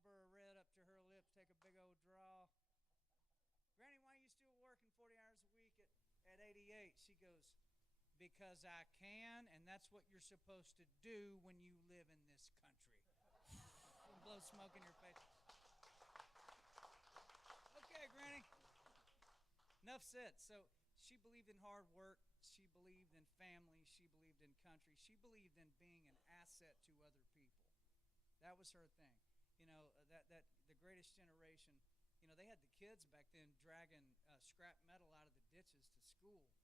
Marlboro Red up to her lips, take a big old draw. Granny, why are you still working 40 hours a week at 88? She goes, because I can, and that's what you're supposed to do when you live in this country. Blow smoke in your face. Okay, Granny. Enough said. So she believed in hard work. She believed in family. She believed in country. She believed in being an asset to other people. That was her thing. That the greatest generation. They had the kids back then dragging scrap metal out of the ditches to school and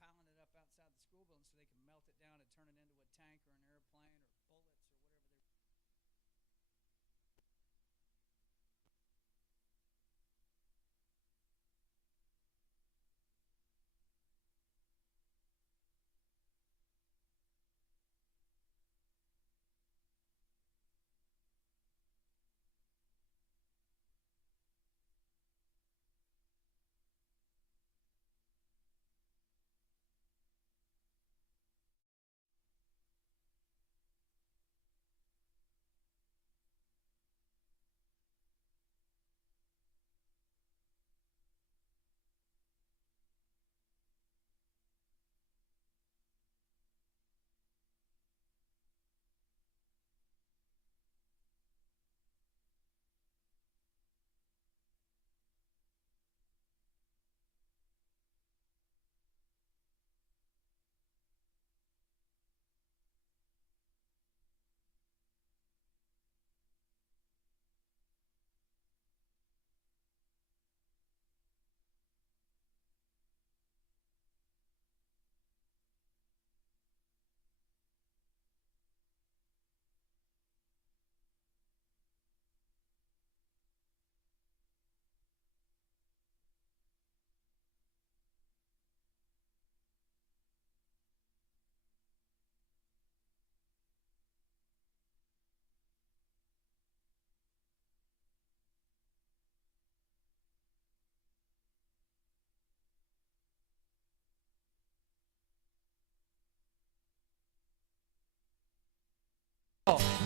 piling it up outside the school building so they could melt it down and turn it into a tank or an airplane or bullets or whatever they were.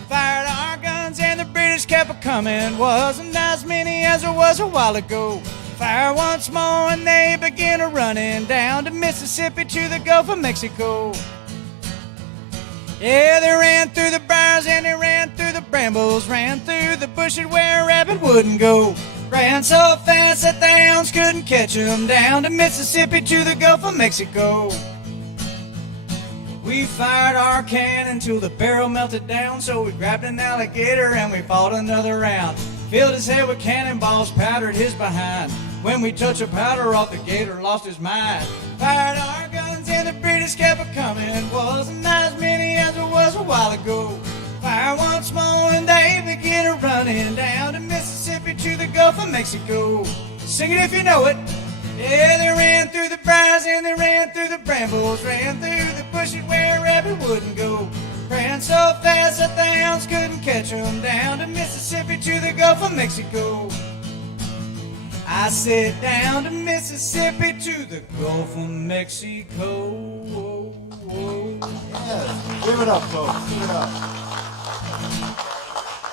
Fired our guns and the British kept a-coming. Wasn't as many as there was a while ago. Fire once more and they began a-running down to Mississippi to the Gulf of Mexico. Yeah, they ran through the briars and they ran through the brambles, ran through the bushes where a rabbit wouldn't go. Ran so fast that the hounds couldn't catch 'em down to Mississippi to the Gulf of Mexico. We fired our cannon till the barrel melted down, so we grabbed an alligator and we fought another round. Filled his head with cannonballs, powdered his behind. When we touched the powder off, the gator lost his mind. Fired our guns and the British kept a-coming. Wasn't as many as there was a while ago. Fire once more and they began a-running down to Mississippi to the Gulf of Mexico. Sing it if you know it. Yeah, they ran through the briars and they ran through the brambles, ran through the bushes where a rabbit wouldn't go. Ran so fast that the hounds couldn't catch 'em down to Mississippi to the Gulf of Mexico. I said down to Mississippi to the Gulf of Mexico. Yes, give it up, folks. Give it up.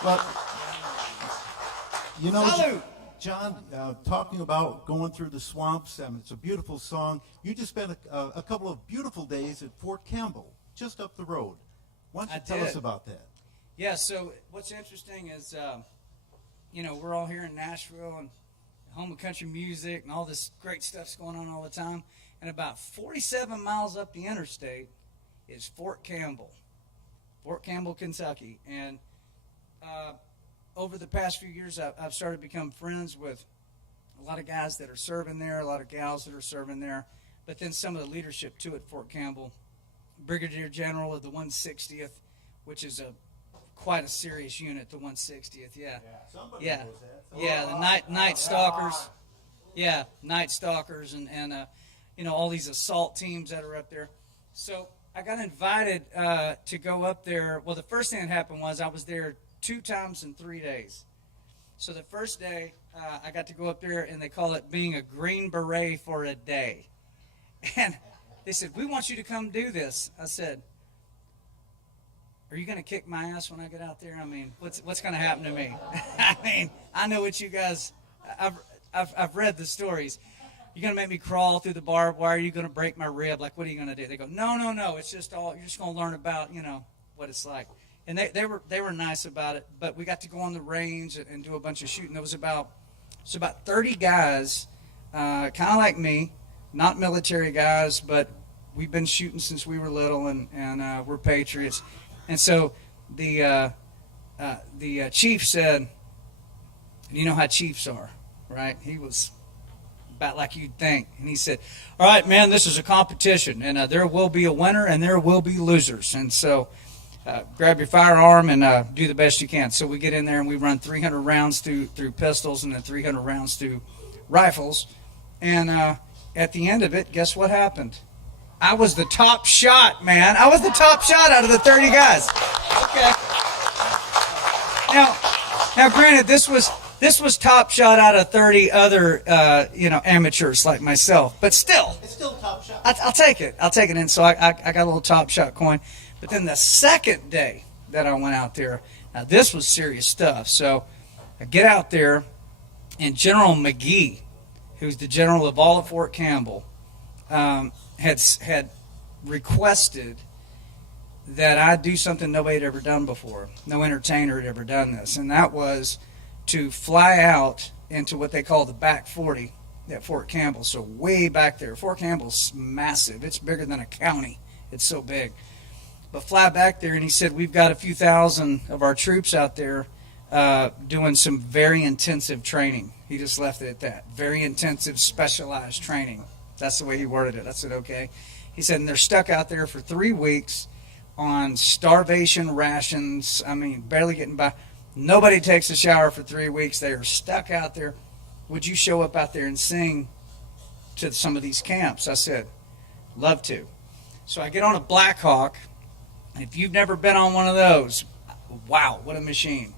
But you know, Salute. John, talking about going through the swamps, it's a beautiful song. You just spent a couple of beautiful days at Fort Campbell, just up the road. Why don't you tell us about that? Yeah, so what's interesting is, we're all here in Nashville and home of country music and all this great stuff's going on all the time. And about 47 miles up the interstate is Fort Campbell, Kentucky. And over the past few years, I've started to become friends with a lot of guys that are serving there, a lot of gals that are serving there, but then some of the leadership too at Fort Campbell. Brigadier General of the 160th, which is quite a serious unit, the 160th. Yeah. Somebody Yeah. knows that. Yeah, the night stalkers. Yeah, night stalkers and all these assault teams that are up there. So I got invited to go up there. Well, the first thing that happened was I was there 2 times in 3 days. So the first day I got to go up there, and they call it being a Green Beret for a day. And they said, we want you to come do this. I said, are you going to kick my ass when I get out there? I mean, what's going to happen to me? I mean, I know what you guys. I've read the stories. You're going to make me crawl through the barbed wire. You're going to break my rib. Like, what are you going to do? They go, no. It's just all. You're just going to learn about, what it's like. And they were nice about it. But we got to go on the range and do a bunch of shooting. There was about 30 guys, kind of like me, not military guys, but we've been shooting since we were little, and we're patriots. And so the chief said, you know how chiefs are, right? He was about like you'd think. And he said, all right, man, this is a competition, and there will be a winner and there will be losers. And so grab your firearm and do the best you can. So we get in there and we run 300 rounds through pistols and then 300 rounds through rifles. And at the end of it, guess what happened? I was the top shot, man. I was the top shot out of the 30 guys. Okay. Now, granted, this was top shot out of 30 other, amateurs like myself. But still, It's still top shot. I'll take it. And so I got a little top shot coin. But then the second day that I went out there, now this was serious stuff. So I get out there, and General McGee, who's the general of all of Fort Campbell, had requested that I do something nobody had ever done before. No entertainer had ever done this, and that was to fly out into what they call the back 40 at Fort Campbell. So way back there. Fort Campbell's massive. It's bigger than a county. It's so big. But fly back there, and he said, we've got a few thousand of our troops out there doing some very intensive training. He just left it at that. Very intensive, specialized training. That's the way he worded it. I said, okay. He said, and they're stuck out there for 3 weeks on starvation rations. I mean, barely getting by. Nobody takes a shower for 3 weeks. They are stuck out there. Would you show up out there and sing to some of these camps? I said, love to. So I get on a Black Hawk. If you've never been on one of those, wow, what a machine.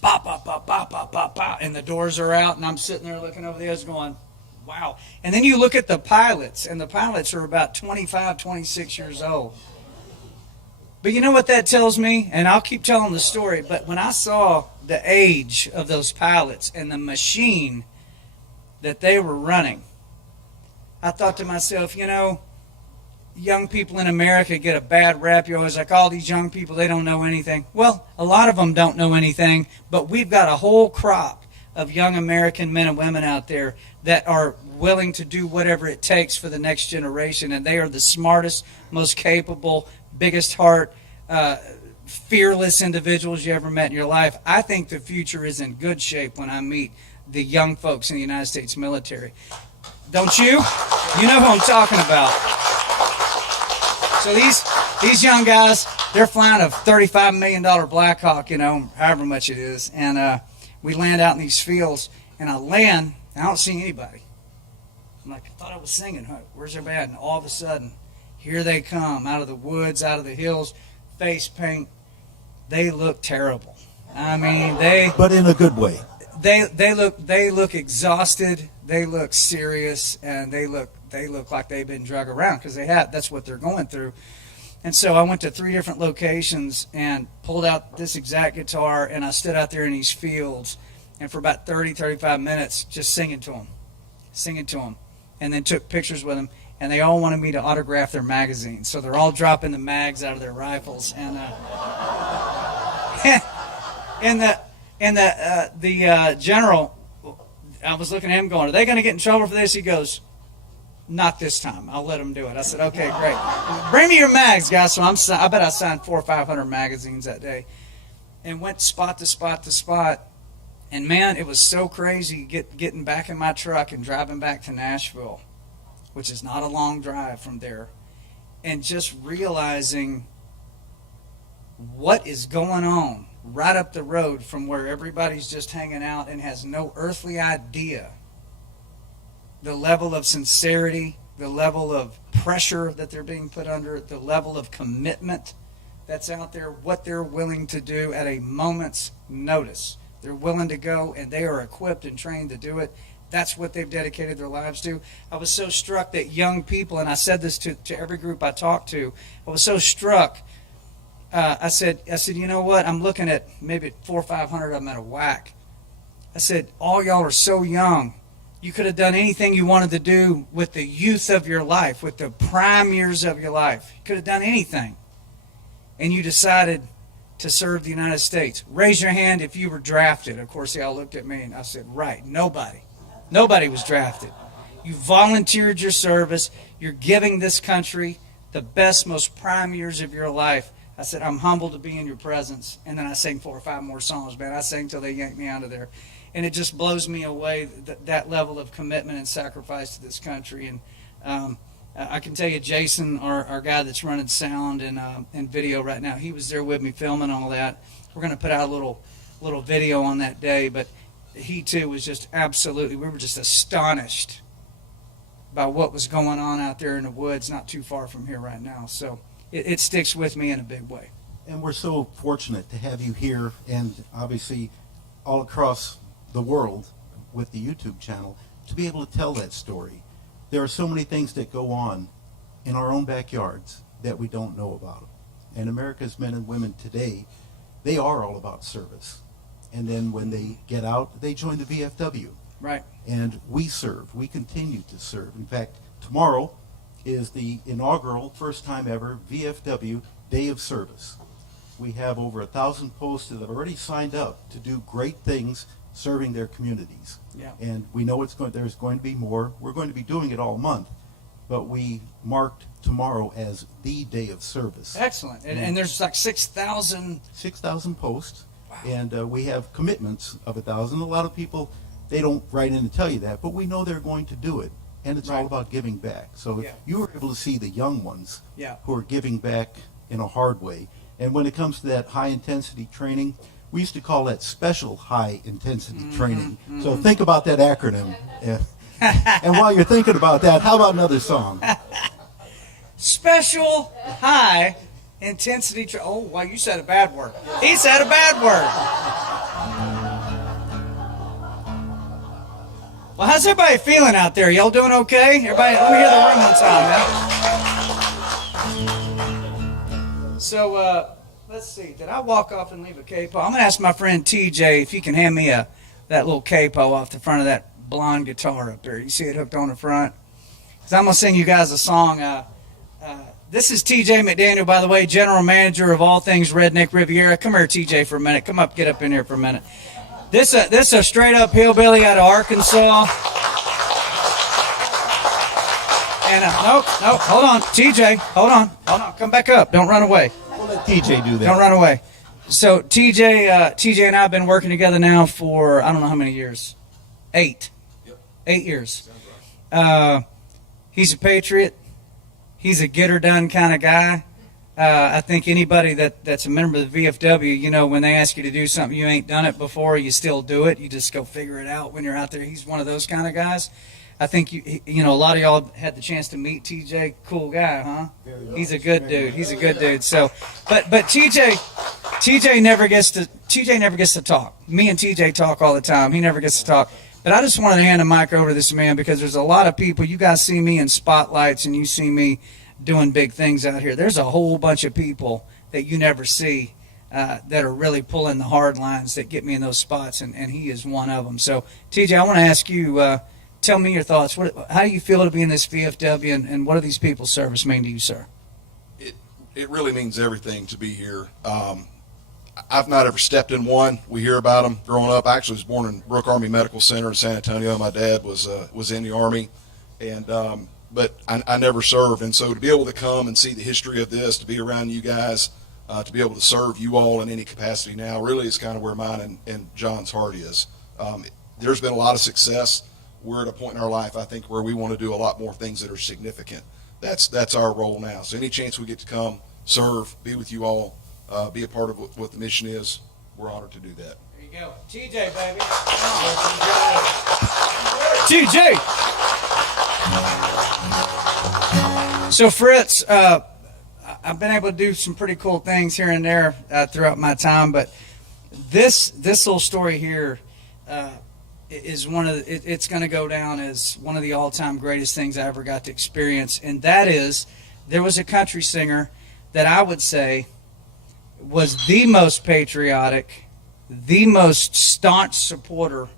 Bop, bop, bop, bop, bop, bop, bop. And the doors are out, and I'm sitting there looking over the edge going, wow. And then you look at the pilots, and the pilots are about 25, 26 years old. But you know what that tells me? And I'll keep telling the story, but when I saw the age of those pilots and the machine that they were running, I thought to myself, young people in America get a bad rap. You're always like, all these young people, they don't know anything. Well, a lot of them don't know anything, but we've got a whole crop of young American men and women out there that are willing to do whatever it takes for the next generation, and they are the smartest, most capable, biggest heart, fearless individuals you ever met in your life. I think the future is in good shape when I meet the young folks in the United States military. Don't you? You know who I'm talking about. So these young guys, they're flying a $35 million Black Hawk, however much it is. And we land out in these fields, and I land, and I don't see anybody. I'm like, I thought I was singing. Where's everybody at? And all of a sudden, here they come, out of the woods, out of the hills, face paint. They look terrible. I mean, But in a good way. They look exhausted. They look serious, and they look like they've been drug around because that's what they're going through. And so I went to 3 different locations and pulled out this exact guitar, and I stood out there in these fields, and for about 30, 35 minutes just singing to them, and then took pictures with them, and they all wanted me to autograph their magazines. So they're all dropping the mags out of their rifles, and the general, I was looking at him going, are they going to get in trouble for this? He goes, not this time. I'll let them do it. I said, okay, great. Bring me your mags, guys. So I bet I signed 400 or 500 magazines that day, and went spot to spot to spot. And man, it was so crazy getting back in my truck and driving back to Nashville, which is not a long drive from there, and just realizing what is going on right up the road from where everybody's just hanging out and has no earthly idea the level of sincerity, the level of pressure that they're being put under, the level of commitment that's out there, what they're willing to do at a moment's notice. They're willing to go, and they are equipped and trained to do it. That's what they've dedicated their lives to. I was so struck that young people, and I said this to every group I talked to, I was so struck I said, you know what? I'm looking at maybe 400 or 500 of them at a whack. I said, all y'all are so young. You could have done anything you wanted to do with the youth of your life, with the prime years of your life. You could have done anything. And you decided to serve the United States. Raise your hand if you were drafted. Of course, they all looked at me, and I said, right, nobody. Nobody was drafted. You volunteered your service. You're giving this country the best, most prime years of your life. I said, I'm humbled to be in your presence. And then I sang 4 or 5 more songs, man. I sang till they yanked me out of there. And it just blows me away, that level of commitment and sacrifice to this country. And I can tell you, Jason, our guy that's running sound and video right now, he was there with me filming all that. We're going to put out a little video on that day. But he, too, was just absolutely, we were just astonished by what was going on out there in the woods not too far from here right now. So it sticks with me in a big way. And we're so fortunate to have you here, and obviously all across the world with the YouTube channel, to be able to tell that story. There are so many things that go on in our own backyards that we don't know about. And America's men and women today, they are all about service. And then when they get out, they join the VFW. Right. And we serve. We continue to serve. In fact, tomorrow is the inaugural, first time ever, VFW Day of Service. We have over 1,000 posts that have already signed up to do great things serving their communities. Yeah. And we know there's going to be more. We're going to be doing it all month. But we marked tomorrow as the Day of Service. Excellent. And there's like 6,000. 6,000 posts. Wow. And we have commitments of 1,000. A lot of people, they don't write in and tell you that, but we know they're going to do it. And it's all about giving back. So if you were able to see the young ones who are giving back in a hard way. And when it comes to that high-intensity training, we used to call that special high-intensity training. So think about that acronym. And while you're thinking about that, how about another song? Special high-intensity training. Oh, well, you said a bad word. He said a bad word. Well, how's everybody feeling out there? Y'all doing okay? Everybody, let me hear the room one time, man. So, let's see. Did I walk off and leave a capo? I'm going to ask my friend TJ if he can hand me that little capo off the front of that blonde guitar up there. You see it hooked on the front? Because I'm going to sing you guys a song. This is TJ McDaniel, by the way, general manager of all things Redneck Riviera. Come here, TJ, for a minute. Come up, get up in here for a minute. This a straight-up hillbilly out of Arkansas. And nope, hold on, TJ, hold on, come back up. Don't run away. We'll let TJ do that. Don't run away. So TJ and I have been working together now for I don't know how many years. 8. Yep. 8 years. He's a patriot. He's a get-her-done kind of guy. I think anybody that's a member of the VFW, you know, when they ask you to do something you ain't done it before, you still do it. You just go figure it out when you're out there. He's one of those kind of guys. I think you know a lot of y'all had the chance to meet TJ. Cool guy, huh? He's a good dude. He's a good dude. So, but TJ never gets to talk. Me and TJ talk all the time. He never gets to talk. But I just wanted to hand the mic over to this man because there's a lot of people. You guys see me in spotlights and you see me doing big things out here. There's a whole bunch of people that you never see that are really pulling the hard lines that get me in those spots, and he is one of them. So, TJ, I want to ask you, tell me your thoughts. How do you feel to be in this VFW, and what do these people's service mean to you, sir? It really means everything to be here. I've not ever stepped in one. We hear about them growing up. I actually was born in Brooke Army Medical Center in San Antonio. My dad was in the Army, and but I never served. And so to be able to come and see the history of this, to be around you guys, to be able to serve you all in any capacity now, really is kind of where mine and John's heart is. There's been a lot of success. We're at a point in our life, I think, where we want to do a lot more things that are significant. That's our role now. So any chance we get to come, serve, be with you all, be a part of what the mission is, we're honored to do that. There you go. TJ, baby. TJ! So, Fritz, I've been able to do some pretty cool things here and there throughout my time, but this little story here is it's going to go down as one of the all-time greatest things I ever got to experience, and that is there was a country singer that I would say was the most patriotic, the most staunch supporter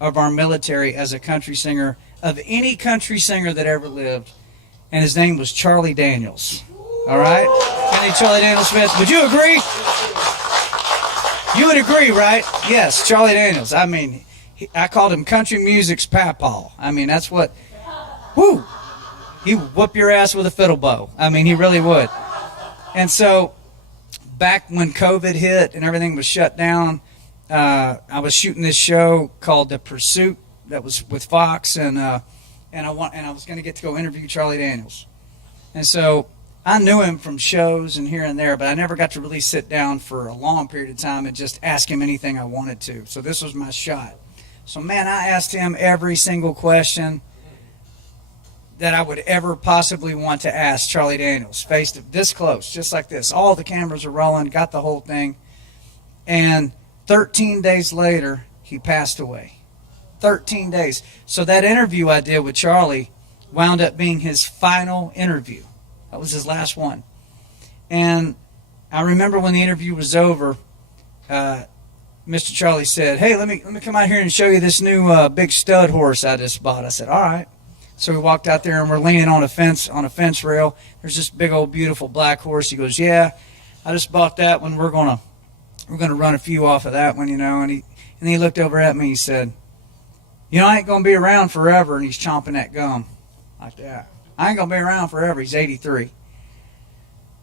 of our military as a country singer, of any country singer that ever lived. And his name was Charlie Daniels. All right? Any Charlie Daniels Smith? Would you agree? You would agree, right? Yes, Charlie Daniels. I mean, I called him country music's papaw. I mean, that's what, whoo, he would whoop your ass with a fiddle bow. I mean, he really would. And so, back when COVID hit and everything was shut down, I was shooting this show called The Pursuit that was with Fox, and I was going to get to go interview Charlie Daniels. And so I knew him from shows and here and there, but I never got to really sit down for a long period of time and just ask him anything I wanted to. So this was my shot. So, man, I asked him every single question that I would ever possibly want to ask Charlie Daniels, face to this close, just like this. All the cameras are rolling, got the whole thing. And 13 days later, he passed away. 13 days. So that interview I did with Charlie wound up being his final interview. That was his last one. And I remember when the interview was over, Mr. Charlie said, "Hey, let me come out here and show you this new big stud horse I just bought." I said, "All right." So we walked out there and we're leaning on a fence rail. There's this big old beautiful black horse. He goes, "Yeah, I just bought that one. We're gonna run a few off of that one, you know." And he looked over at me. He said, "You know, I ain't gonna be around forever." And he's chomping that gum like that. "I ain't gonna be around forever." He's 83.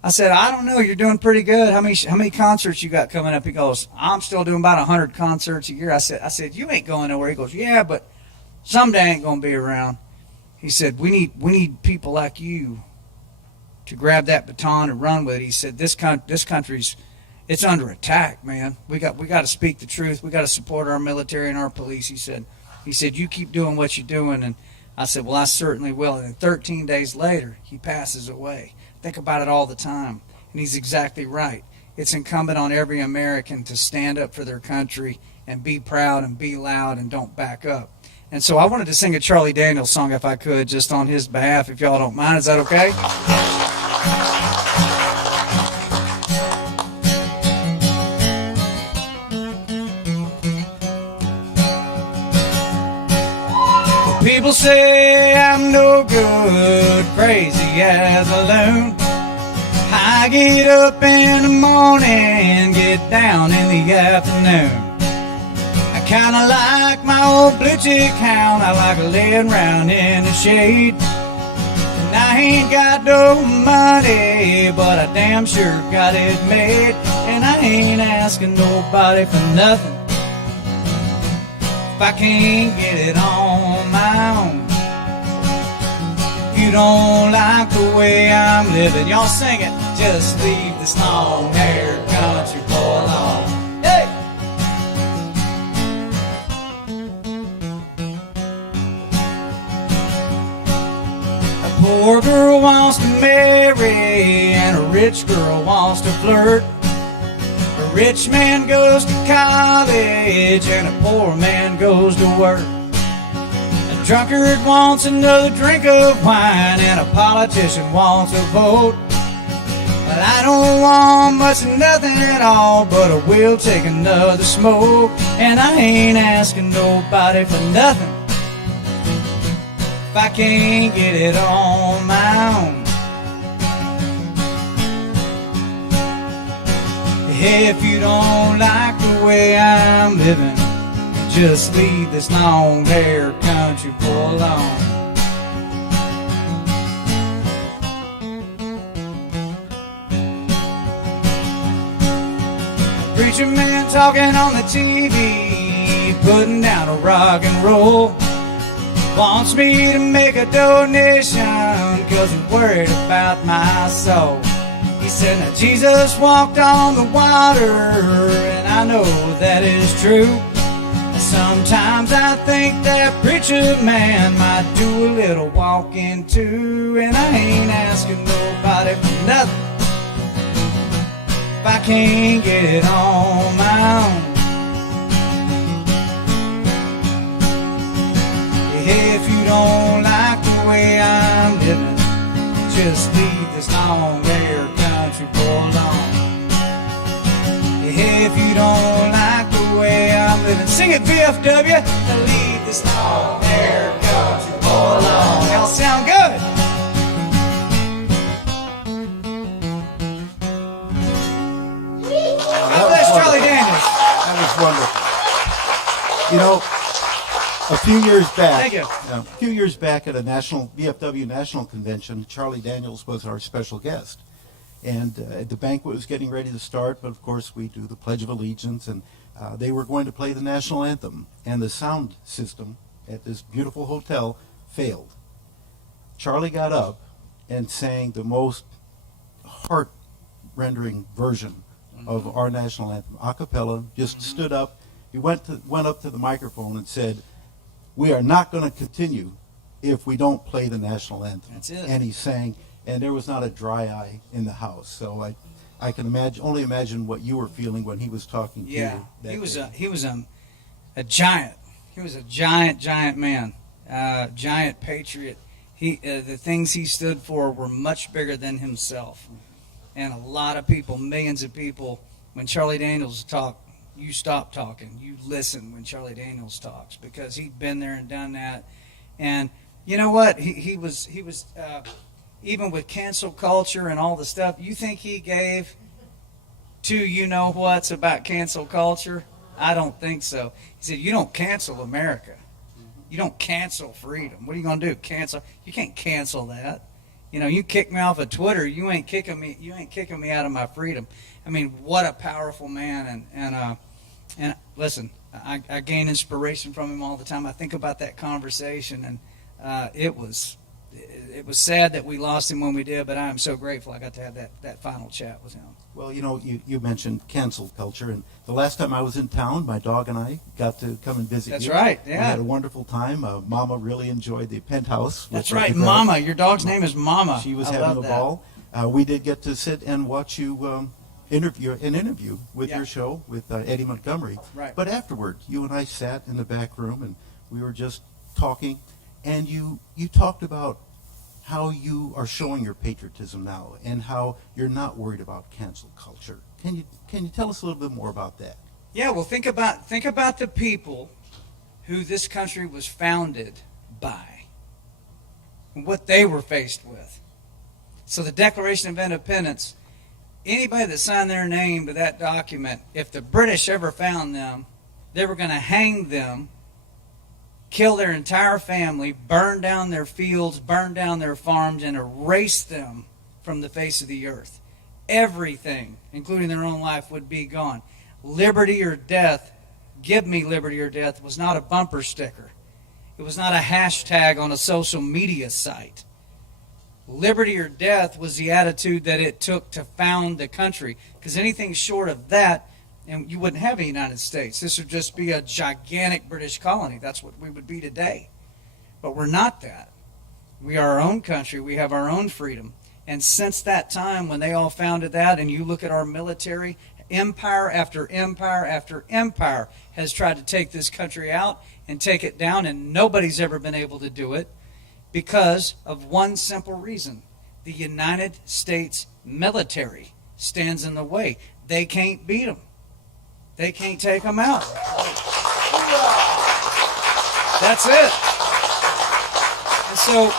I said, "I don't know. You're doing pretty good. How many concerts you got coming up?" He goes, "I'm still doing about 100 concerts a year." I said, "You ain't going nowhere." He goes, "Yeah, but someday I ain't gonna be around." He said, we need people like you to grab that baton and run with it." He said, this country's, it's under attack, man. We got to speak the truth. We got to support our military and our police. He said, "You keep doing what you're doing." And I said, "Well, I certainly will." And 13 days later, he passes away. Think about it all the time. And he's exactly right. It's incumbent on every American to stand up for their country and be proud and be loud and don't back up. And so I wanted to sing a Charlie Daniels song, if I could, just on his behalf, if y'all don't mind. Is that okay? People say I'm no good, crazy as a loon. I get up in the morning, get down in the afternoon. I kinda like my old blue chick hound. I like her laying round in the shade. And I ain't got no money, but I damn sure got it made. And I ain't asking nobody for nothing if I can't get it on my own. If you don't like the way I'm living, y'all sing it. Just leave this long-haired country boy alone. Hey! A poor girl wants to marry and a rich girl wants to flirt. A rich man goes to college and a poor man goes to work. A drunkard wants another drink of wine and a politician wants a vote. Well, I don't want much of nothing at all, but I will take another smoke. And I ain't asking nobody for nothing if I can't get it on my own. If you don't like the way I'm living, just leave this long-haired country boy alone. Preacher man talking on the TV, putting down a rock and roll. Wants me to make a donation, 'cause I'm worried about my soul. He said, "Now Jesus walked on the water," and I know that is true. Sometimes I think that preacher man might do a little walking too. And I ain't asking nobody for nothing if I can't get it on my own. If you don't like the way I'm living, just leave this long-haired country boy alone. hey, if you don't like the way I'm living, sing it, VFW. To leave this long hair go to all along. Y'all sound good. God bless Charlie Daniels. That was wonderful. You know, a few years back, Thank you. A few years back at a national VFW national convention, Charlie Daniels was our special guest, and the banquet was getting ready to start. But of course, we do the Pledge of Allegiance, and they were going to play the national anthem, and the sound system at this beautiful hotel failed. Charlie got up and sang the most heart-rendering version of our national anthem, a cappella. Just stood up. He went up to the microphone and said, "We are not going to continue if we don't play the national anthem." That's it. And he sang, and there was not a dry eye in the house. So I can only imagine what you were feeling when he was talking to you. that he was day. he was a giant. He was a giant man, giant patriot. The things he stood for were much bigger than himself. And a lot of people, millions of people, when Charlie Daniels talked, you stop talking. You listen when Charlie Daniels talks, because he'd been there and done that. And you know what? He was even with cancel culture and all the stuff. You think he gave to you-know-whats about cancel culture? I don't think so. He said, "You don't cancel America. You don't cancel freedom. What are you going to do? Cancel? You can't cancel that. You kick me off of Twitter. You ain't kicking me out of my freedom." I mean, what a powerful man. And listen, I gain inspiration from him all the time. I think about that conversation, and it was sad that we lost him when we did, but I am so grateful I got to have that final chat with him. Well, you mentioned cancel culture, and the last time I was in town, my dog and I got to come and visit That's you. right, yeah. We had a wonderful time. Mama really enjoyed the penthouse. That's with right, the dog. Mama. Your dog's name is Mama. She was I having love a that. ball. We did get to sit and watch you interview with Yeah. your show with Eddie Montgomery. Right. But afterward, you and I sat in the back room, and we were just talking, and you talked about how you are showing your patriotism now, and how you're not worried about cancel culture. Can you tell us a little bit more about that? Yeah, well, think about the people who this country was founded by, and what they were faced with. So the Declaration of Independence, anybody that signed their name to that document, if the British ever found them, they were going to hang them, kill their entire family, burn down their fields, burn down their farms, and erase them from the face of the earth. Everything, including their own life, would be gone. Liberty or death, give me liberty or death, was not a bumper sticker. It was not a hashtag on a social media site. Liberty or death was the attitude that it took to found the country. Because anything short of that, and you wouldn't have a United States. This would just be a gigantic British colony. That's what we would be today. But we're not that. We are our own country. We have our own freedom. And since that time when they all founded that, and you look at our military, empire after empire after empire has tried to take this country out and take it down, and nobody's ever been able to do it because of one simple reason. The United States military stands in the way. They can't beat them. They can't take them out. That's it. And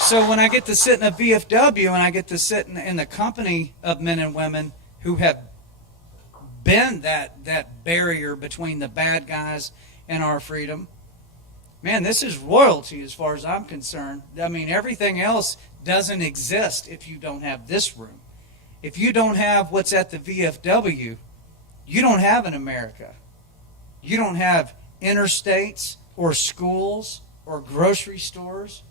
so when I get to sit in a VFW and I get to sit in the company of men and women who have been that barrier between the bad guys and our freedom, man, this is royalty as far as I'm concerned. I mean, everything else doesn't exist if you don't have this room. If you don't have what's at the VFW, you don't have an America. You don't have interstates or schools or grocery stores.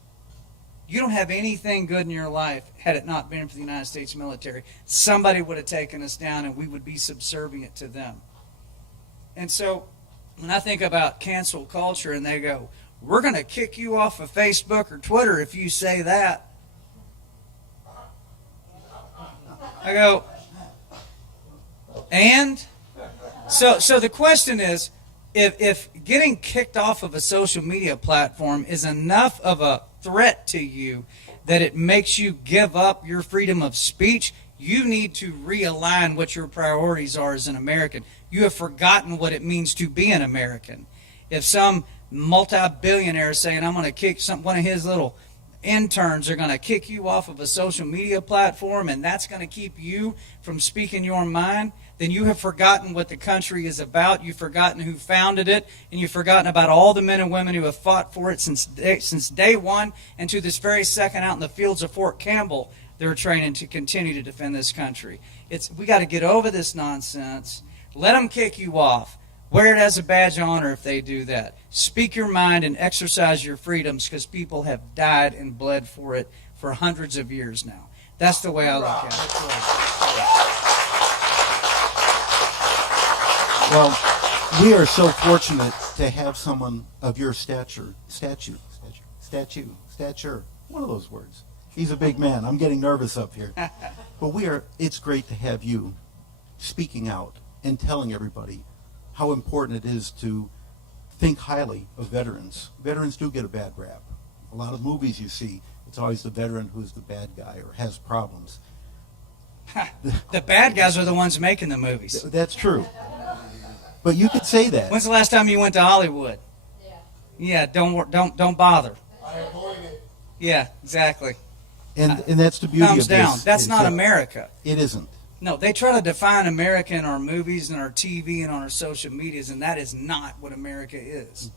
You don't have anything good in your life had it not been for the United States military. Somebody would have taken us down and we would be subservient to them. And so when I think about cancel culture and they go, "We're going to kick you off of Facebook or Twitter if you say that," I go, and? So the question is, if getting kicked off of a social media platform is enough of a threat to you that it makes you give up your freedom of speech, You need to realign what your priorities are as an American. You have forgotten what it means to be an American. If some multi-billionaire is saying, I'm going to kick one of his little interns are going to kick you off of a social media platform, and that's going to keep you from speaking your mind, then you have forgotten what the country is about. You've forgotten who founded it, and you've forgotten about all the men and women who have fought for it since day one, and to this very second out in the fields of Fort Campbell, they're training to continue to defend this country. We got to get over this nonsense. Let them kick you off. Wear it as a badge of honor if they do that. Speak your mind and exercise your freedoms, because people have died and bled for it for hundreds of years now. That's the way I look at it. Well, we are so fortunate to have someone of your stature, one of those words. He's a big man. I'm getting nervous up here. But it's great to have you speaking out and telling everybody how important it is to think highly of veterans. Veterans do get a bad rap. A lot of movies you see, it's always the veteran who's the bad guy or has problems. The bad guys are the ones making the movies. That's true. But you could say that. When's the last time you went to Hollywood? Yeah, don't bother. I avoid it. Yeah, exactly. And that's the beauty Thumbs of this. down. That's not America. It isn't. No, they try to define America in our movies and our TV and on our social medias, and that is not what America is.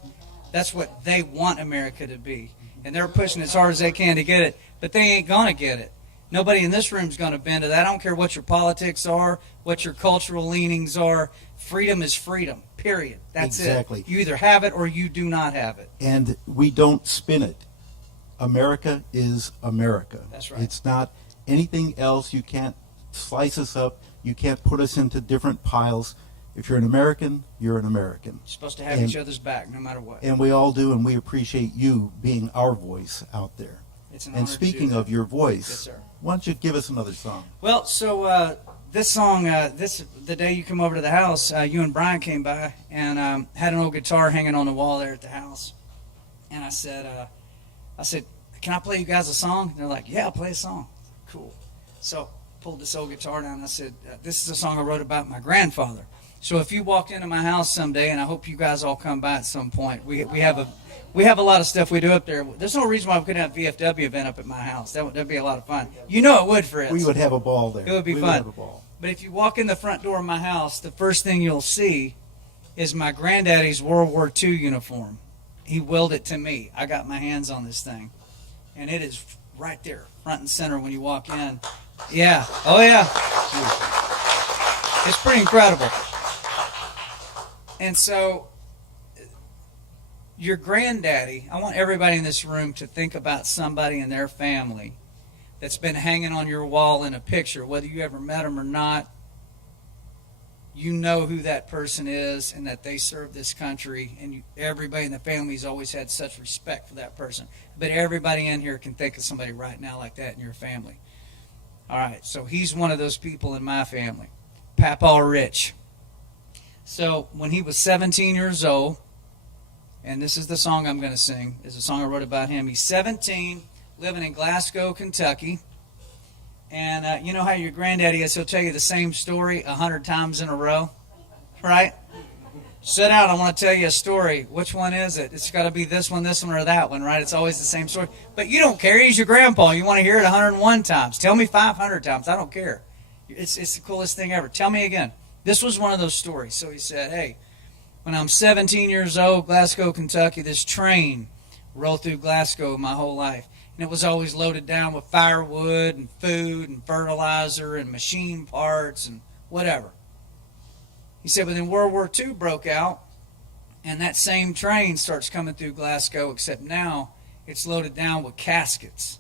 That's what they want America to be. And they're pushing as hard as they can to get it, but they ain't going to get it. Nobody in this room is going to bend to that. I don't care what your politics are, what your cultural leanings are. Freedom is freedom, period. That's exactly. it. You either have it or you do not have it. And we don't spin it. America is America. That's right. It's not anything else. You can't slice us up. You can't put us into different piles. If you're an American, you're an American. You're supposed to have each other's back no matter what. And we all do, and we appreciate you being our voice out there. It's an honor And speaking of your voice, yes, sir. Why don't you give us another song? Well, so this song, the day you come over to the house, you and Brian came by and had an old guitar hanging on the wall there at the house. And I said, can I play you guys a song? And they're like, yeah, I'll play a song. Cool. So pulled this old guitar down and I said, this is a song I wrote about my grandfather. So if you walk into my house someday, and I hope you guys all come by at some point, we have a lot of stuff we do up there. There's no reason why we couldn't have a VFW event up at my house. That'd be a lot of fun. You know it would, Fritz. We would have a ball there. It would be fun. Would have a ball. But if you walk in the front door of my house, the first thing you'll see is my granddaddy's World War II uniform. He willed it to me. I got my hands on this thing. And it is right there, front and center when you walk in. Yeah. Oh, yeah. It's pretty incredible. And so, your granddaddy, I want everybody in this room to think about somebody in their family that's been hanging on your wall in a picture, whether you ever met them or not. You know who that person is and that they serve this country, and everybody in the family's always had such respect for that person. But everybody in here can think of somebody right now like that in your family. All right, so he's one of those people in my family, Papa Rich. So when he was 17 years old, and this is the song I'm going to sing, is a song I wrote about him. He's 17, living in Glasgow, Kentucky. And you know how your granddaddy is, he'll tell you the same story 100 times in a row, right? Sit down, I want to tell you a story. Which one is it? It's got to be this one, or that one, right? It's always the same story. But you don't care. He's your grandpa. You want to hear it 101 times. Tell me 500 times. I don't care. It's the coolest thing ever. Tell me again. This was one of those stories. So he said, hey, when I'm 17 years old, Glasgow, Kentucky, this train rolled through Glasgow my whole life. And it was always loaded down with firewood and food and fertilizer and machine parts and whatever. He said, but then World War II broke out, and that same train starts coming through Glasgow, except now it's loaded down with caskets.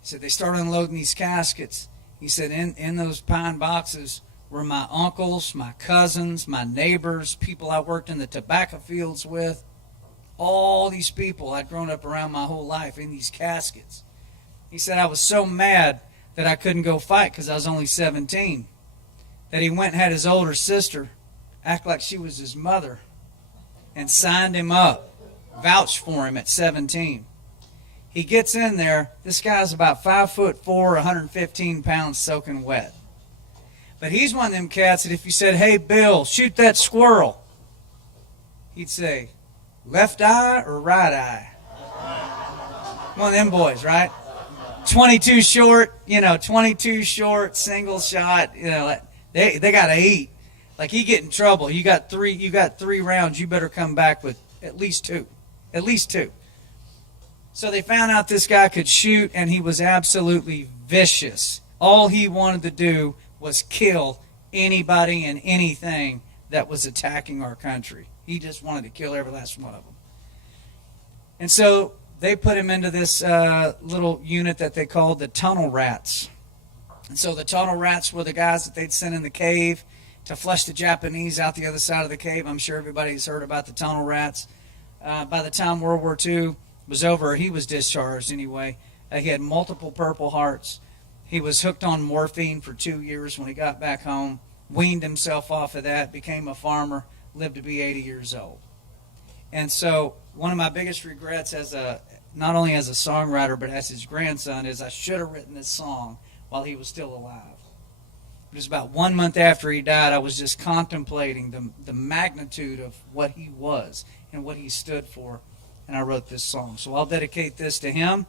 He said, they started unloading these caskets. He said, in those pine boxes were my uncles, my cousins, my neighbors, people I worked in the tobacco fields with. All these people I'd grown up around my whole life in these caskets. He said, I was so mad that I couldn't go fight because I was only 17, that he went and had his older sister act like she was his mother and signed him up, vouched for him at 17. He gets in there. This guy's about 5'4", 115 pounds, soaking wet. But he's one of them cats that if you said, "Hey, Bill, shoot that squirrel," he'd say, "Left eye or right eye?" One of them boys, right? 22 short, 22 short, single shot. They got to eat. Like, he get in trouble. You got three rounds. You better come back with at least two. At least two. So they found out this guy could shoot, and he was absolutely vicious. All he wanted to do was kill anybody and anything that was attacking our country. He just wanted to kill every last one of them. And so they put him into this little unit that they called the tunnel rats. And so the tunnel rats were the guys that they'd send in the cave to flush the Japanese out the other side of the cave. I'm sure everybody's heard about the tunnel rats. By the time World War II was over, he was discharged anyway. He had multiple Purple Hearts. He was hooked on morphine for 2 years when he got back home, weaned himself off of that, became a farmer, lived to be 80 years old. And so one of my biggest regrets not only as a songwriter but as his grandson is I should have written this song while he was still alive. It was about 1 month after he died. I was just contemplating the magnitude of what he was and what he stood for, and I wrote this song. So I'll dedicate this to him,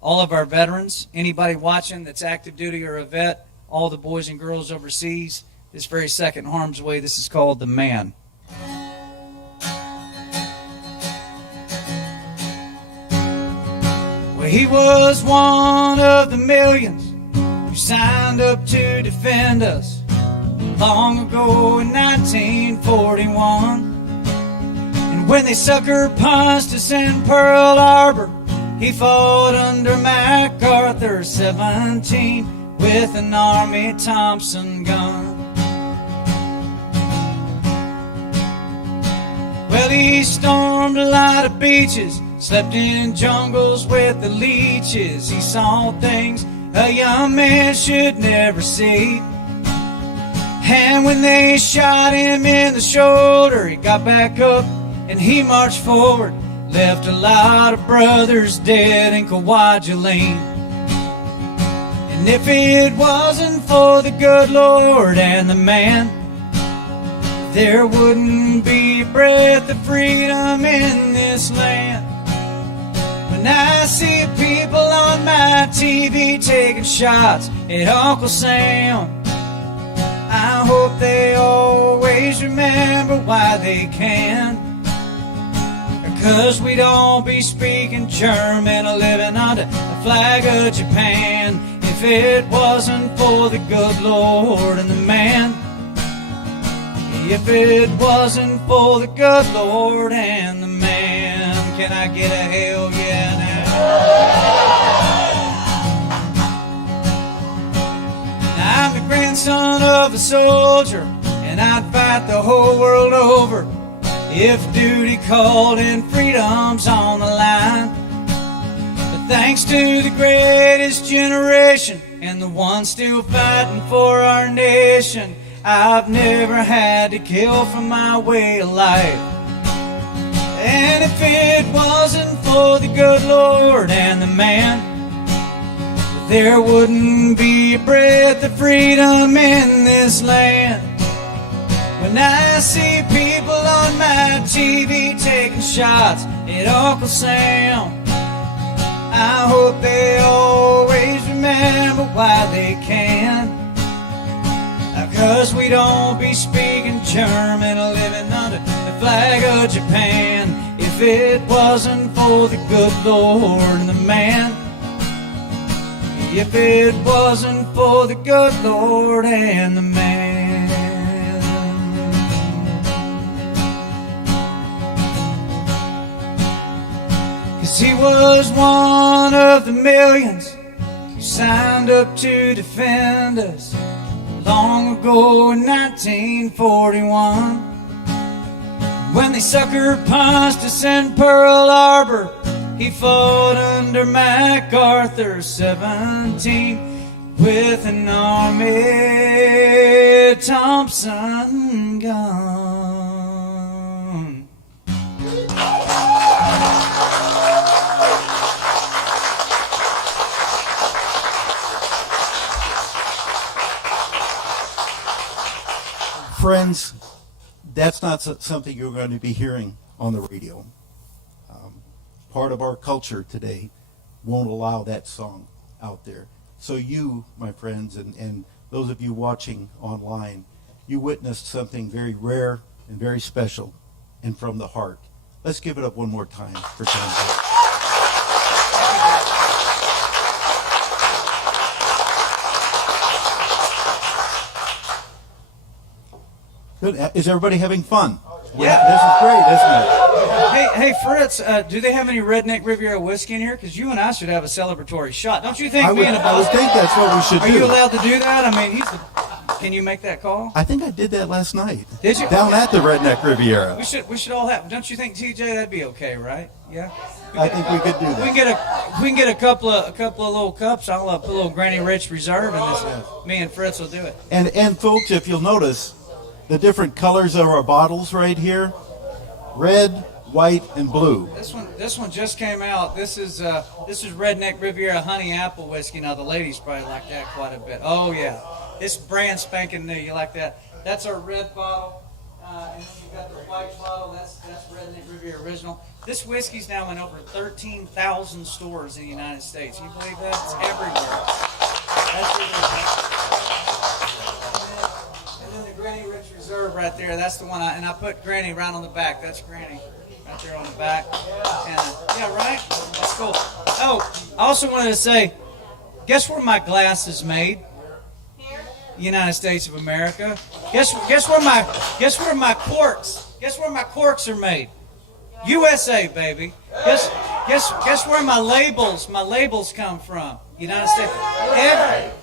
all of our veterans, anybody watching that's active duty or a vet, all the boys and girls overseas, this very second harm's way. This is called The Man. Well, he was one of the millions who signed up to defend us long ago in 1941. And when they sucker punched us in Pearl Harbor, he fought under MacArthur 17 with an Army Thompson gun. Well, he stormed a lot of beaches, slept in jungles with the leeches. He saw things a young man should never see. And when they shot him in the shoulder, he got back up and he marched forward, left a lot of brothers dead in Kwajalein. And if it wasn't for the good Lord and the man, there wouldn't be a breath of freedom in this land. When I see people on my TV taking shots at Uncle Sam, I hope they always remember why they can. 'Cause we'd all be speaking German or living under the flag of Japan if it wasn't for the good Lord and the man. If it wasn't for the good Lord and the man. Can I get a hell yeah now? I'm the grandson of a soldier, and I'd fight the whole world over if duty called and freedom's on the line. But thanks to the greatest generation and the ones still fighting for our nation, I've never had to kill for my way of life. And if it wasn't for the good Lord and the man, there wouldn't be a breath of freedom in this land. When I see people on my TV taking shots at Uncle Sam, I hope they always remember why they can. 'Cause we don't be speaking German or living under the flag of Japan if it wasn't for the good Lord and the man. If it wasn't for the good Lord and the man. 'Cause he was one of the millions who signed up to defend us long ago in 1941. When they sucker punched us in Pearl Harbor, he fought under MacArthur 17 with an Army Thompson gun. Friends, that's not something you're going to be hearing on the radio. Part of our culture today won't allow that song out there. So you, my friends, and those of you watching online, you witnessed something very rare and very special and from the heart. Let's give it up one more time for John. Good. Is everybody having fun? Yeah. This is great, isn't it? Hey, Fritz, do they have any Redneck Riviera whiskey in here? Because you and I should have a celebratory shot. Don't you think? I would think that's what we should do. Are you allowed to do that? I mean, can you make that call? I think I did that last night. Did you? Down at the Redneck Riviera. We should all have. Don't you think, TJ? That'd be okay, right? Yeah. I think we could do that. We can get a couple of little cups. I'll put a little Granny Rich Reserve in this. Me and Fritz will do it. And folks, if you'll notice, the different colors of our bottles right here: red, white, and blue. This one just came out. This is Redneck Riviera Honey Apple Whiskey. Now the ladies probably like that quite a bit. Oh yeah, this brand spanking new. You like that? That's our red bottle, and then you've got the white bottle. That's Redneck Riviera Original. This whiskey's now in over 13,000 stores in the United States. You believe that? It's everywhere. That's and then the Granny Rich Reserve right there. That's the one. I put Granny right on the back. That's Granny. Right there on the back. And, yeah, right? That's cool. Oh, I also wanted to say, guess where my glass is made? Here. United States of America. Guess where my corks are made? USA, baby. Guess where my labels come from? United States.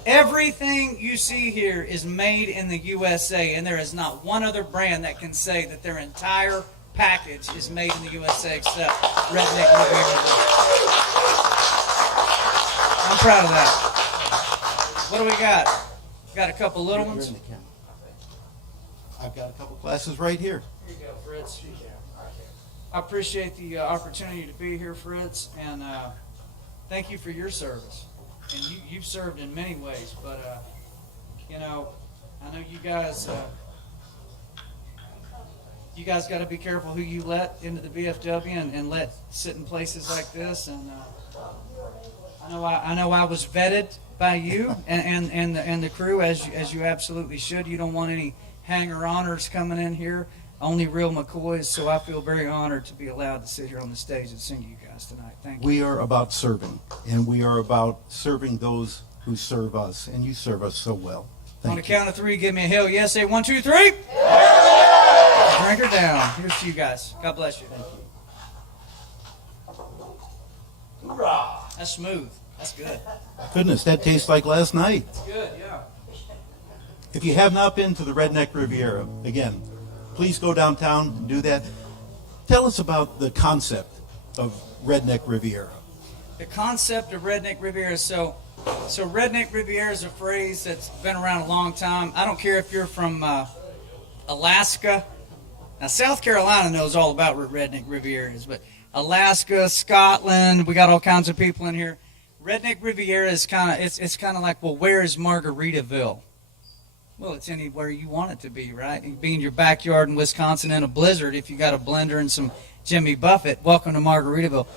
Everything you see here is made in the USA, and there is not one other brand that can say that their entire package is made in the USA except Redneck Riviera. I'm proud of that. What do we got? Got a couple little ones? I've got a couple glasses right here. Here you go, Fritz. I appreciate the opportunity to be here, Fritz, and thank you for your service. And you've served in many ways, but I know you guys. You guys got to be careful who you let into the VFW and let sit in places like this. And I know I was vetted by you and the crew as you absolutely should. You don't want any hanger-oners coming in here. Only real McCoys. So I feel very honored to be allowed to sit here on the stage and sing to you guys tonight. Thank you. We are about serving, and we are about serving those who serve us, and you serve us so well. On the count of three, give me a hell yes. Say 1, 2, 3. Drink her down. Here's to you guys. God bless you. Thank you. Hoorah. That's smooth. That's good. Goodness, that tastes like last night. It's good, yeah. If you have not been to the Redneck Riviera, again, please go downtown and do that. Tell us about the concept of Redneck Riviera. The concept of Redneck Riviera. So Redneck Riviera is a phrase that's been around a long time. I don't care if you're from Alaska. Now, South Carolina knows all about what Redneck Riviera is, but Alaska, Scotland, we got all kinds of people in here. Redneck Riviera is it's kind of like, well, where is Margaritaville? Well, it's anywhere you want it to be, right? It can be in your backyard in Wisconsin in a blizzard if you got a blender and some Jimmy Buffett. Welcome to Margaritaville.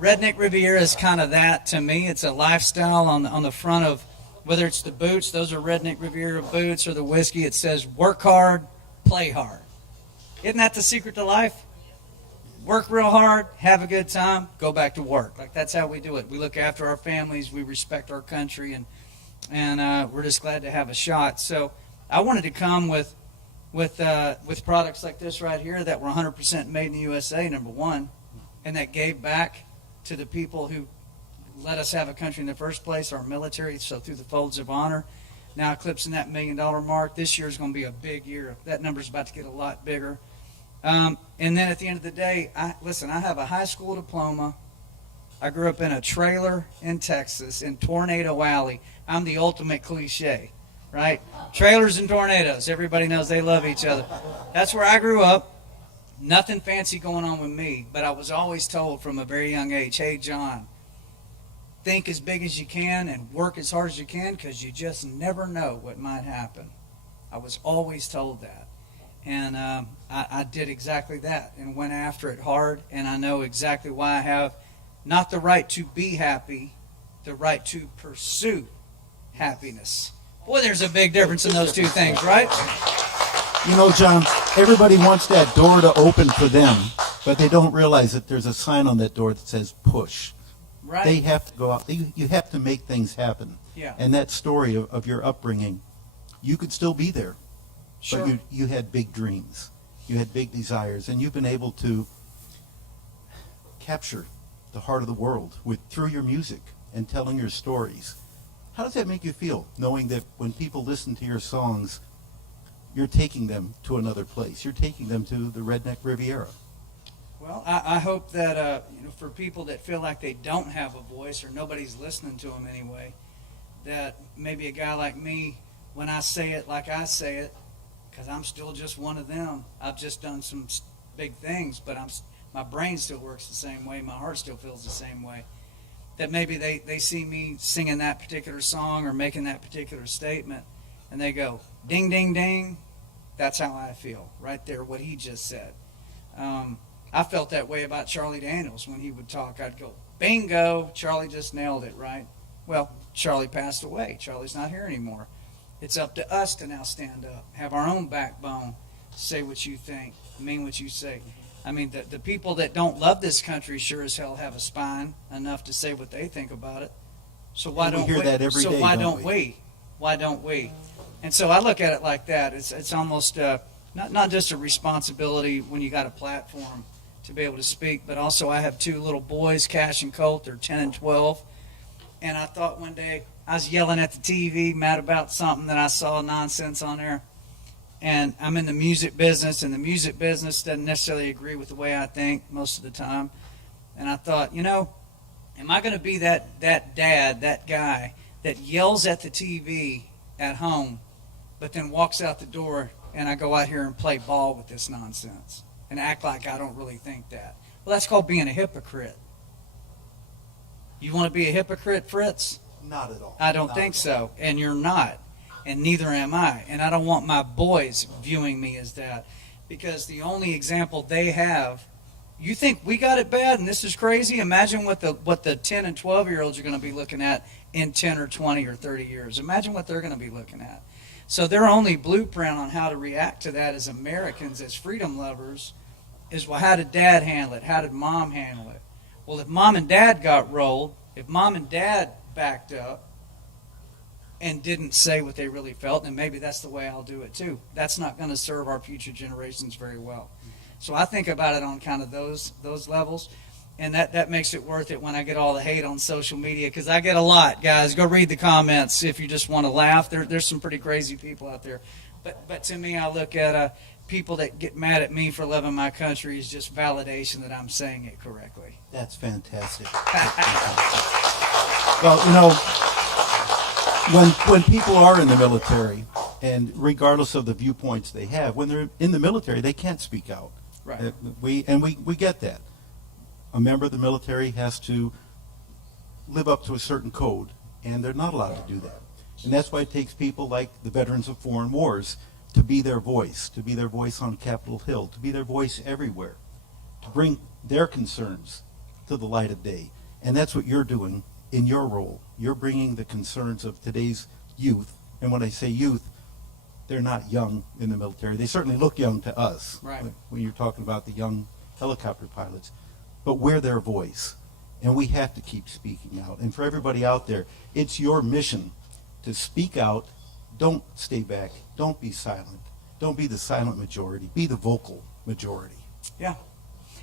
Redneck Riviera is kind of that to me. It's a lifestyle on the front of, whether it's the boots, those are Redneck Riviera boots, or the whiskey. It says, work hard, play hard. Isn't that the secret to life? Work real hard, have a good time, go back to work. Like, that's how we do it. We look after our families, we respect our country, and we're just glad to have a shot. So I wanted to come with products like this right here that were 100% made in the USA, number one, and that gave back to the people who let us have a country in the first place, our military. So through the folds of honor, now eclipsing that $1 million mark. This year is going to be a big year. That number's about to get a lot bigger. And then at the end of the day, I have a high school diploma. I grew up in a trailer in Texas, in Tornado Alley. I'm the ultimate cliche, right? Trailers and tornadoes. Everybody knows they love each other. That's where I grew up. Nothing fancy going on with me, but I was always told from a very young age, hey, John, think as big as you can and work as hard as you can, because you just never know what might happen. I was always told that. And I did exactly that and went after it hard. And I know exactly why I have not the right to be happy, the right to pursue happiness. Boy, there's a big difference in those two things, right? You know, John, everybody wants that door to open for them, but they don't realize that there's a sign on that door that says push. Right. They have to go out. You have to make things happen. Yeah. And that story of your upbringing, you could still be there. Sure. But you had big dreams. You had big desires. And you've been able to capture the heart of the world through your music and telling your stories. How does that make you feel, knowing that when people listen to your songs, you're taking them to another place? You're taking them to the Redneck Riviera. Well, I hope that for people that feel like they don't have a voice or nobody's listening to them anyway, that maybe a guy like me, when I say it like I say it, because I'm still just one of them. I've just done some big things, but my brain still works the same way. My heart still feels the same way. That maybe they see me singing that particular song or making that particular statement, and they go, ding, ding, ding. That's how I feel right there, what he just said. I felt that way about Charlie Daniels. When he would talk, I'd go, bingo, Charlie just nailed it, right? Well, Charlie passed away. Charlie's not here anymore. It's up to us to now stand up, have our own backbone, say what you think, mean what you say. I mean, the people that don't love this country sure as hell have a spine enough to say what they think about it. So why don't we? So why don't we? Why don't we? And so I look at it like that. It's almost not just a responsibility when you got a platform to be able to speak, but also I have two little boys, Cash and Colt. They're 10 and 12. And I thought one day I was yelling at the TV, mad about something that I saw nonsense on there. And I'm in the music business, and the music business doesn't necessarily agree with the way I think most of the time. And I thought, am I going to be that dad, that guy that yells at the TV at home, but then walks out the door and I go out here and play ball with this nonsense and act like I don't really think that? Well, that's called being a hypocrite. You want to be a hypocrite, Fritz? Not at all. I don't think so. And you're not. And neither am I. And I don't want my boys viewing me as that. Because the only example they have, you think we got it bad and this is crazy? Imagine what the 10 and 12-year-olds are going to be looking at in 10 or 20 or 30 years. Imagine what they're going to be looking at. So their only blueprint on how to react to that as Americans, as freedom lovers, is, well, how did Dad handle it? How did Mom handle it? Well, if Mom and Dad got rolled, if Mom and Dad backed up and didn't say what they really felt, then maybe that's the way I'll do it too. That's not going to serve our future generations very well. So I think about it on kind of those levels, and that makes it worth it when I get all the hate on social media, because I get a lot, guys. Go read the comments if you just want to laugh. There's some pretty crazy people out there. But to me, I look at people that get mad at me for loving my country is just validation that I'm saying it correctly. That's fantastic. Well, when people are in the military, and regardless of the viewpoints they have, when they're in the military, they can't speak out. Right. We get that. A member of the military has to live up to a certain code, and they're not allowed to do that. And that's why it takes people like the veterans of foreign wars to be their voice on Capitol Hill, to be their voice everywhere, to bring their concerns to the light of day. And that's what you're doing in your role. You're bringing the concerns of today's youth. And when I say youth, they're not young in the military. They certainly look young to us, right, when you're talking about the young helicopter pilots. But we're their voice, and we have to keep speaking out. And for everybody out there, it's your mission to speak out. Don't stay back. Don't be silent. Don't be the silent majority. Be the vocal majority. Yeah.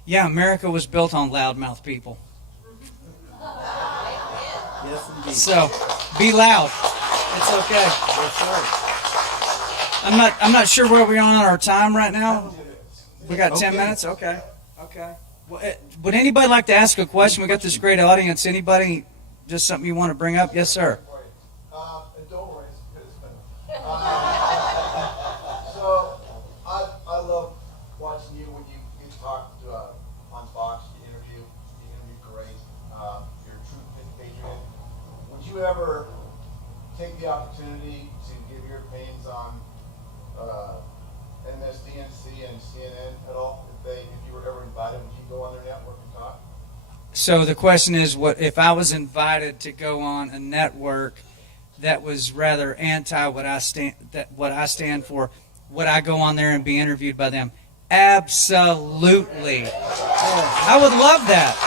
Yeah, America was built on loudmouth people. Yes, indeed. So, be loud. It's okay. Yes, sir. I'm not sure where we are on our time right now. We got 10 Okay. minutes? Okay. Okay. Well, would anybody like to ask a question? We got this great audience. Anybody, just something you want to bring up? Yes, sir. Don't worry, it's fun. So, I love watching you when you talk to Lunchbox, you interview great. You're a true patriot. Would you ever take the opportunity to give your opinions on MSD DNC and CNN at all? If you were ever invited, would you go on their network and talk? So the question is, what if I was invited to go on a network that was rather anti what I stand for? Would I go on there and be interviewed by them? Absolutely. I would love that.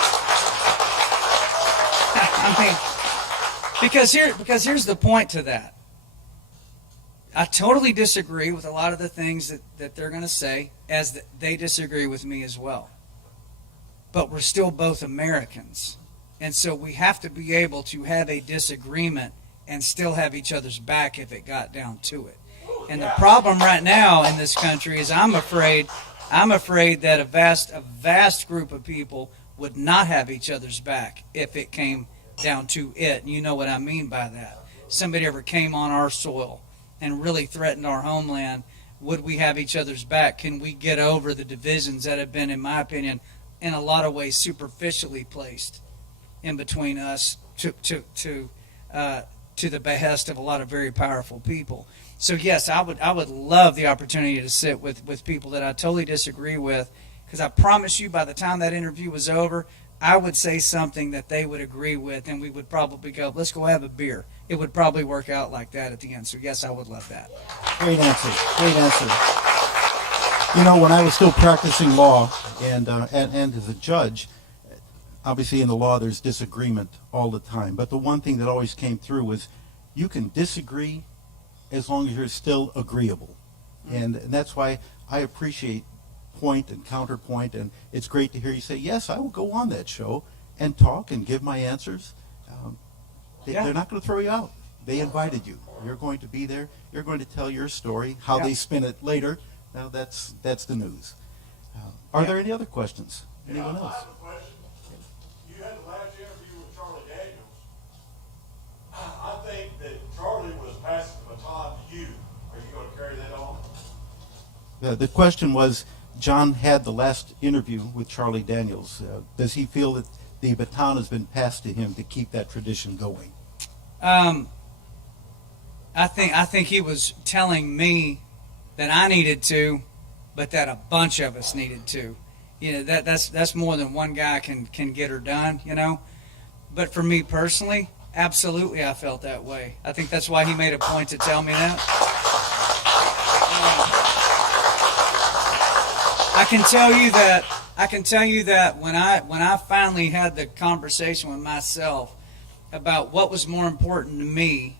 I mean, because here's the point to that. I totally disagree with a lot of the things that they're going to say, as they disagree with me as well. But we're still both Americans. And so we have to be able to have a disagreement and still have each other's back if it got down to it. And the problem right now in this country is I'm afraid that a vast group of people would not have each other's back if it came down to it. And you know what I mean by that. Somebody ever came on our soil and really threatened our homeland, would we have each other's back? Can we get over the divisions that have been, in my opinion, in a lot of ways superficially placed in between us to the behest of a lot of very powerful people? So yes, I would love the opportunity to sit with people that I totally disagree with, because I promise you by the time that interview was over, I would say something that they would agree with, and we would probably go, let's go have a beer. It would probably work out like that at the end. So yes, I would love that. Great answer. Great answer. You know, when I was still practicing law and as a judge, obviously in the law there's disagreement all the time. But the one thing that always came through was you can disagree as long as you're still agreeable. And that's why I appreciate point and counterpoint, and it's great to hear you say, yes, I will go on that show and talk and give my answers. They're not going to throw you out. They invited you. You're going to be there. You're going to tell your story. How they spin it later, now that's the news. Are there any other questions? Anyone else? I have a question. You had the last interview with Charlie Daniels. I think that Charlie was passing the baton to you. Are you going to carry that on? The question was, John had the last interview with Charlie Daniels. Does he feel that the baton has been passed to him to keep that tradition going? I think he was telling me that I needed to, but that a bunch of us needed to. You know, that's more than one guy can get her done, you know. But for me personally, absolutely I felt that way. I think that's why he made a point to tell me that. I can tell you that when I finally had the conversation with myself about what was more important to me,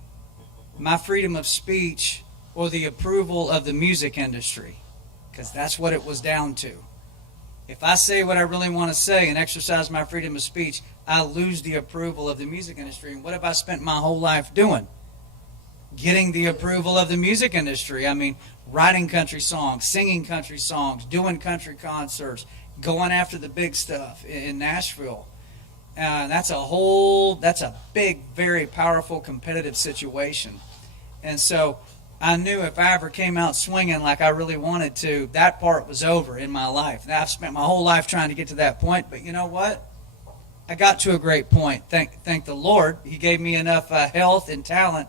my freedom of speech or the approval of the music industry, because that's what it was down to. If I say what I really want to say and exercise my freedom of speech, I lose the approval of the music industry. And what have I spent my whole life doing? Getting the approval of the music industry. I mean, writing country songs, singing country songs, doing country concerts, going after the big stuff in Nashville. That's a big, very powerful, competitive situation. And so I knew if I ever came out swinging like I really wanted to, that part was over in my life. Now, I've spent my whole life trying to get to that point, but you know what? I got to a great point. Thank the Lord. He gave me enough health and talent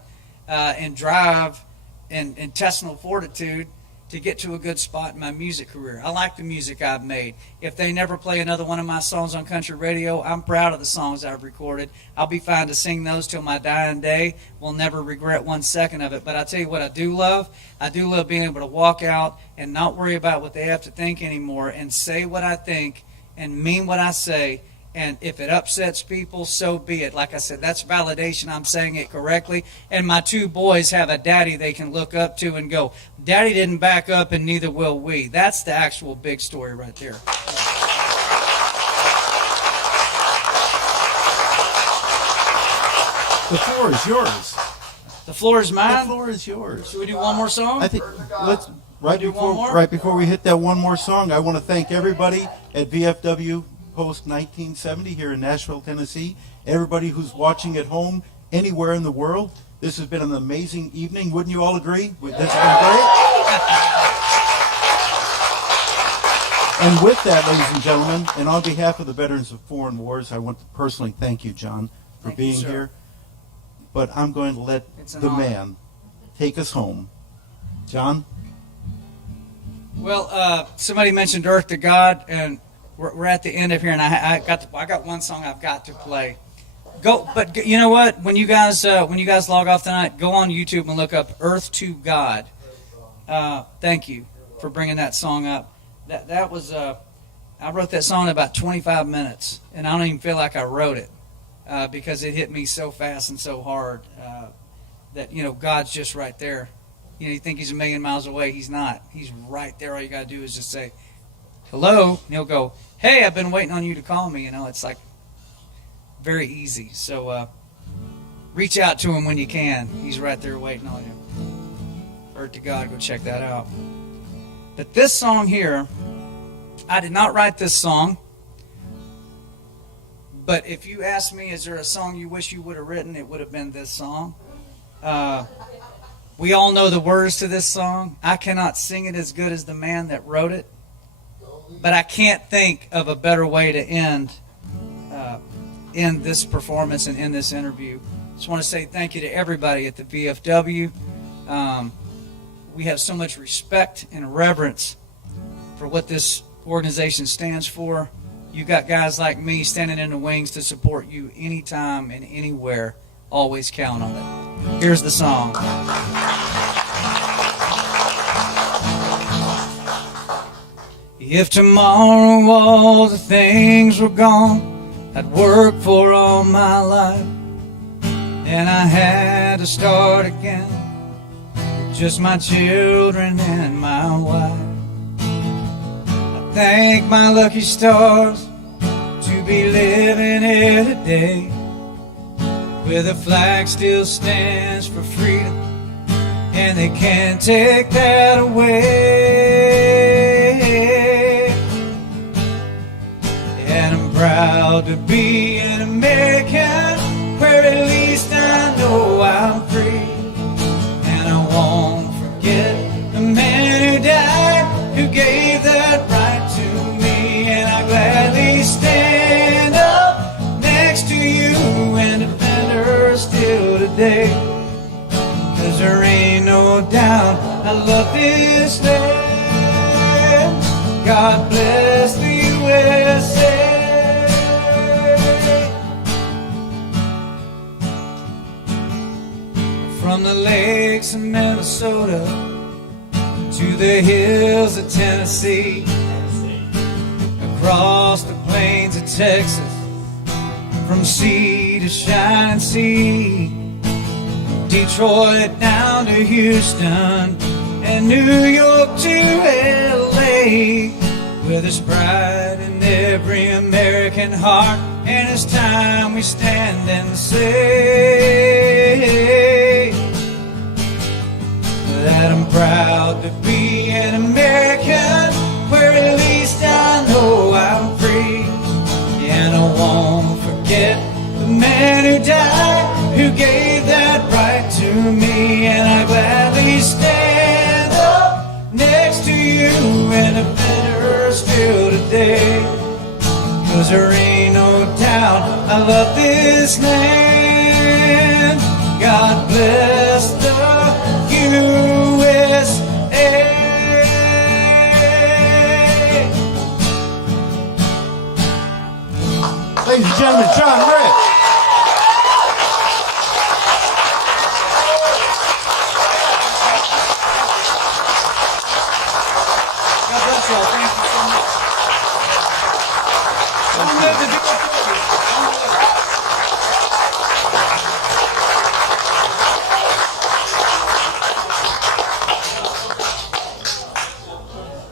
and drive and intestinal fortitude to get to a good spot in my music career. I like the music I've made. If they never play another one of my songs on country radio, I'm proud of the songs I've recorded. I'll be fine to sing those till my dying day. Will never regret one second of it. But I tell you what I do love. I do love being able to walk out and not worry about what they have to think anymore and say what I think and mean what I say. And if it upsets people, so be it. Like I said, that's validation. I'm saying it correctly. And my two boys have a daddy they can look up to and go, Daddy didn't back up and neither will we. That's the actual big story right there. The floor is yours. The floor is mine? The floor is yours. Should we do one more song? I think right before we hit that one more song, I want to thank everybody at VFW Post 1970 here in Nashville, Tennessee. Everybody who's watching at home, anywhere in the world. This has been an amazing evening. Wouldn't you all agree? This has been great. And with that, ladies and gentlemen, and on behalf of the Veterans of Foreign Wars, I want to personally thank you, John, for being here. But I'm going to let the man take us home. John? Well, somebody mentioned Earth to God, and we're at the end of here, and I got one song I've got to play. But you know what? When you guys log off tonight, go on YouTube and look up Earth to God. Thank you for bringing that song up. That was I wrote that song in about 25 minutes, and I don't even feel like I wrote it because it hit me so fast and so hard that God's just right there. You think He's a million miles away. He's not. He's right there. All you got to do is just say hello, and He'll go, "Hey, I've been waiting on you to call me." It's like very easy. So reach out to Him when you can. He's right there waiting on you. Earth to God, go check that out. But this song here, I did not write this song. But if you ask me, is there a song you wish you would have written, it would have been this song. We all know the words to this song. I cannot sing it as good as the man that wrote it. But I can't think of a better way to end this performance and end this interview. Just want to say thank you to everybody at the VFW. We have so much respect and reverence for what this organization stands for. You got guys like me standing in the wings to support you anytime and anywhere. Always count on it. Here's the song. If tomorrow all the things were gone I'd worked for all my life, and I had to start again with just my children and my wife. I thank my lucky stars to be living here today, where the flag still stands for freedom, and they can't take that away. And I'm proud to be an American, where at least I know I'm free. And I won't forget the man who died, who gave that right to me. And I gladly stand up next to you and defend her still today. 'Cause there ain't no doubt I love this land. God bless the USA. From the lakes of Minnesota to the hills of Tennessee, across the plains of Texas, from sea to shining sea, Detroit down to Houston, and New York to LA, where there's pride in every American heart. And it's time we stand and say that I'm proud to be an American, where at least I know I'm free. And I won't forget the man who died, who gave that right to me. And I gladly stand up next to you and defend her still today. 'Cause there ain't no doubt I love this land. God bless the USA. Ladies and gentlemen, John Rich. God bless you all. Thank you so much. Long live the VFW.